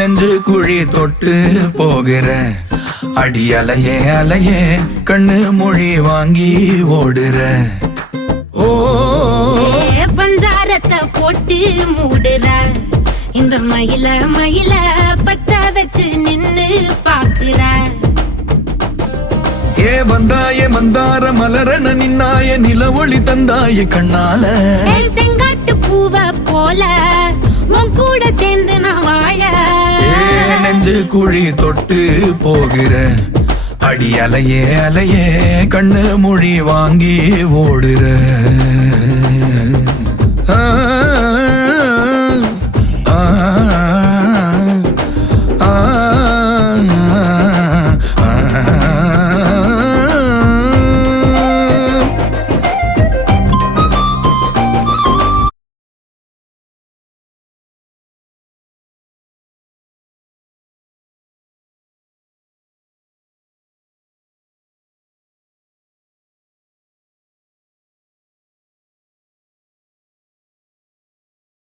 நெஞ்சு குழி தொட்டு போகிற அடி அலையே அலையே கண்ணு மொழி வாங்கி ஓடுற. ஓ பஞ்சாரத்தை போட்டு மூடுற இந்த மயில மயில பத்த வச்சு நின்னு பாக்குற. ஏ வந்தாய மந்தார மலரன நின்னாய நில ஒளி தந்தாய கண்ணால. செங்காட்டு பூவ போல உன் கூட சேர்ந்து நான் வாழ. நெஞ்சு குழி தொட்டு போகிற அடி அலையே அலையே கண்ணு மொழி வாங்கி ஓடுற.